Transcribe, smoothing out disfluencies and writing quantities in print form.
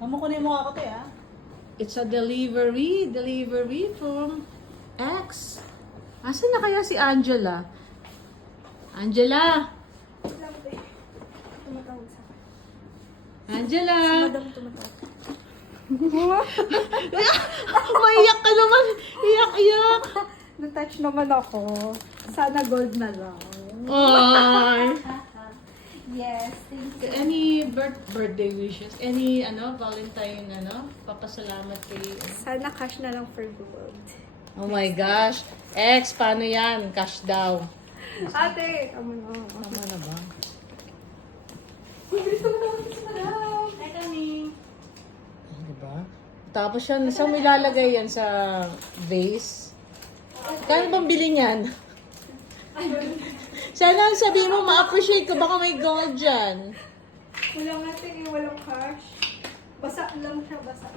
Mamukunin mo ako, te, ah. It's a delivery from X. Asan na kaya si Angela? Angela! Lang, te. Tumatawag sa akin. Angela! Madam tumatawag. Maiyak ka naman! Iyak-iyak! Na-touch naman ako. Sana gold na lang. Ay! Yes, thank you. Any birthday wishes? Any Valentine papasalamat kay... Sana cash na lang for gold. Oh my gosh! X, paano yan? Cash daw. Ate! Tama na. Tama na ba? Hi, Kami. Ay, diba? Tapos yan, saan mo ilalagay yan sa vase? Kano bang bili niyan? Sana sabihin mo, ma-appreciate ko, baka may gold dyan. Wala nga, te. Walang cash. Basa lang siya, basa.